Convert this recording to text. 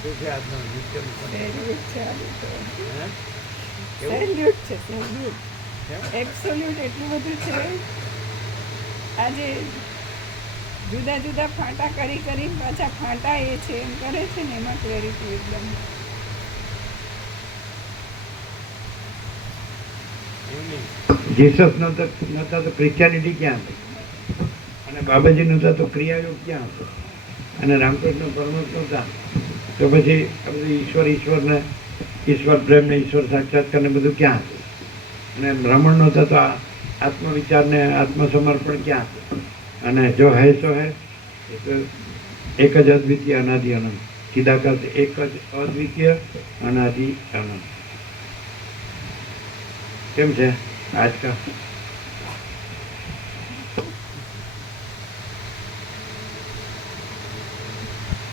શું છે આજનો નિત્યનું સેલ્યુટ છે આજે તો. હે? સેલ્યુટ છે, સેલ્યુટ. કેમ? એબ્સોલ્યુટ એટલું બધું છે આજે. જુદા જુદા ફાંટા કરી કરીને પાછા ફાંટા એ છે એમ કરે છે ને, એમાં ક્લેરિટી એકદમ. એવું નહીં. જીસસ નહોતા તો ક્રિશ્ચિયાનિટી ક્યાં હતી? અને બાબાજી નહોતા તો ક્રિયાયોગ ક્યાં હતો? અને રામકૃષ્ણ પરમહંસ નહોતા તો પછી આ બધું ઈશ્વરને ઈશ્વર પ્રેમને ઈશ્વર સાક્ષાત્કારને બધું ક્યાં હતું? અને બ્રાહ્મણ નહોતા તો આત્મવિચારને આત્મસમર્પણ ક્યાં હતું? અને જો હે સો હે એ તો એક જ અદ્વિતીય અનાદિ અનંત ચિદાકાશ, એક જ અદ્વિતીય અનાદિ અનંત. કેમ છે આજકાલ?